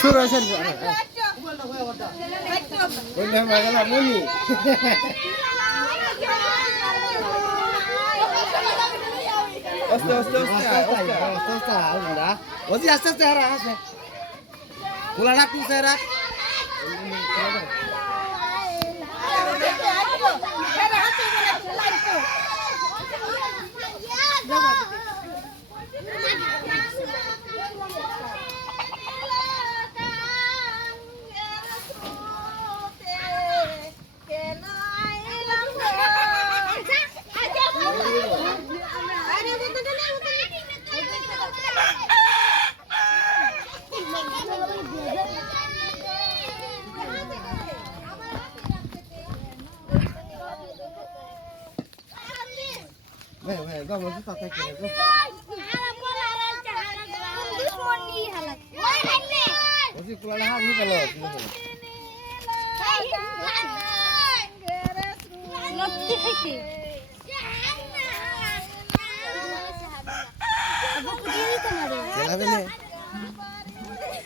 শুরু হয়েছে মনি আস্তে আস্তে আস্তে আস্তে আস্তে হারা আছে গোলা রাখ তুই রাখ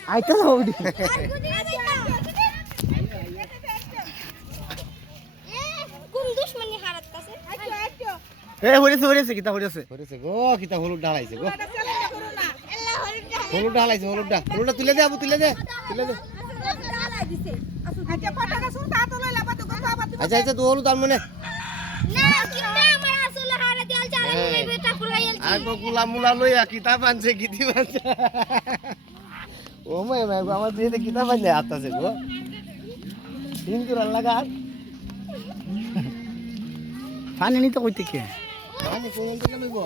আইতা হউডি কোন দুশমনি হারাত কাছে এ হইছে কিতা হইছে গো কিতা হলুদ ঢালাইছে গো হলুদ ঢালাইছে হলুদটা তুলে দে আবু তুলে দে আচ্ছা আচ্ছা তো হলুদ আর মনে আর গোলা মুলা লইয়া কিতাব আনছে গিতি আনছে ও মে আমার দিয়ে কিতাব আনছে আতাছে গো তিন করে লাগা পানি নিতে কইতে কে পানি কোন থেকে লইব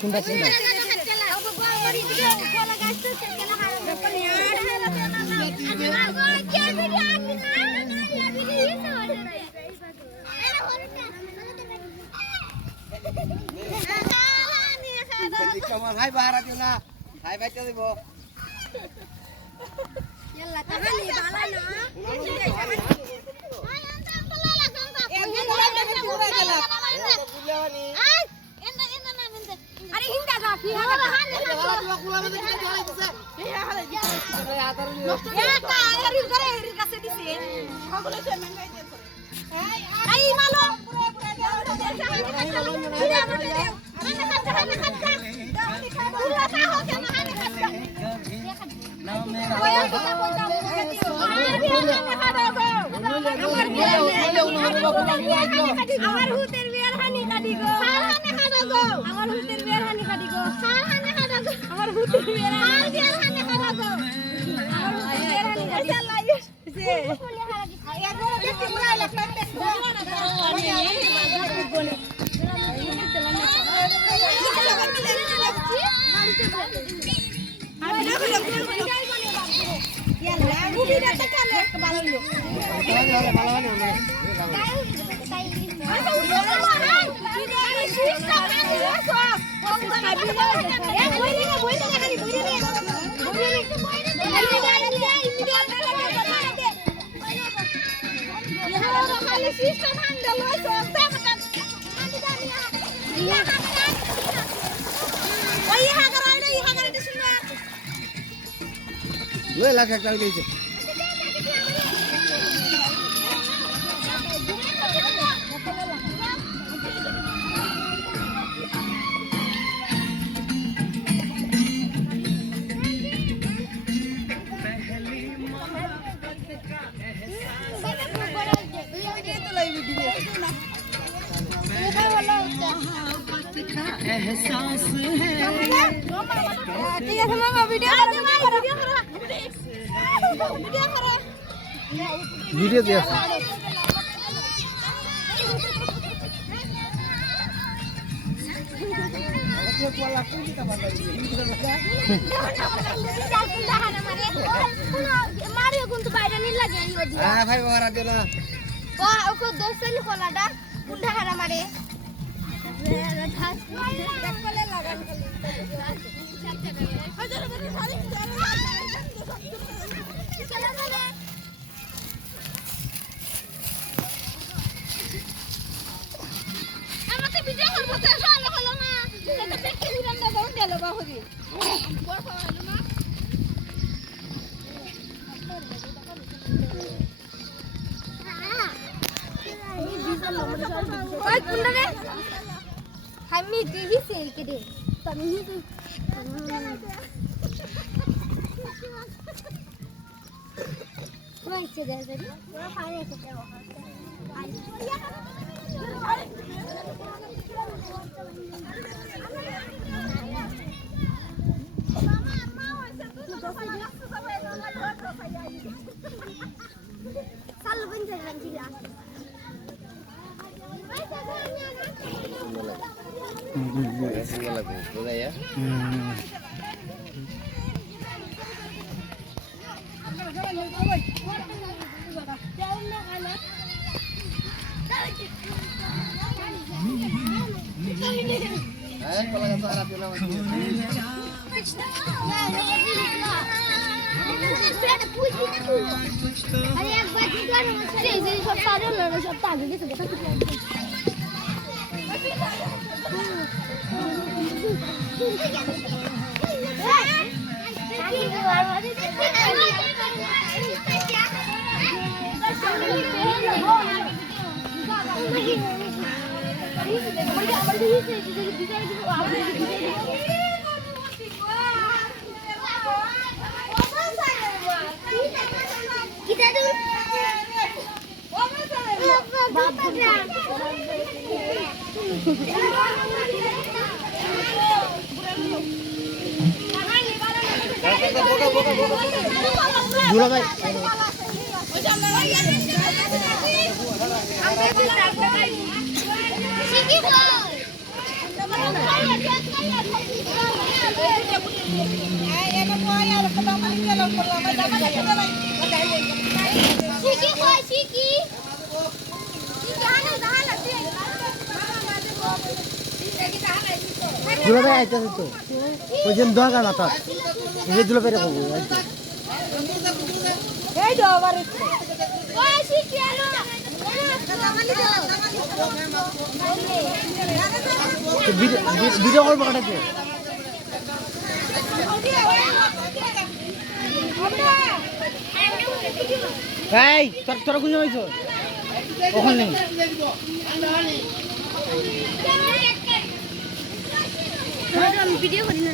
কোনটা আমার ভাই বাহারা দিও না ভাই ভাইটা দিব ইয়াল্লা তাহানি বালা না আরে হিন্দা যা ফি হালা হানে কুলা মধ্যে কি ঢালাই দিছে এই হালা দিছে একা এর করে এর কাছে দিছে সকলে সে মেনগাই দিছে আই মালো পুরো আমার হুতের বিয়ার হানি কাটি গো হানি কাটা গো আমার হুতের বিয়ার হানি কাটি গো হানি কাটা গো আমার হুতের বিয়ার হানি কাটা গো আমার হুতের বিয়ার হানি কাটা লাইস সে একবার দেখি বলা লাগতে লই লাখ একটা দিয়েছে एहसास है ठीक है मामा वीडियो वीडियो दिया मारियो कुंतु বাইরে নি লাগে এই ওদি হ্যাঁ ভাই ওরা দিও না ও ওকো দোসেল খোলাটা কুন্ডা হারা মারে ধাস দেখলে লাগান হাজার বছর সারি চলা আমি টিভি সেল কেটে আমি ইচ্ছে দেয় ওরা ফাইনে খেতে Sal bentar lagi lah. Sudah lagu, boleh ya? Kalau kata Arab nama अरे एक बात निकाल ना से सब सारे लड़ो सब आगे के सब kita dulu Dulu baik. Dulu baik aja itu. Ujian doa kan atas. Ini dulu baik aku. এই দাও আবার ওই শিখি আলো ভিডিও করবো কাটাতে এই তোরা কোন যাইছো ওখানে ভিডিও করি না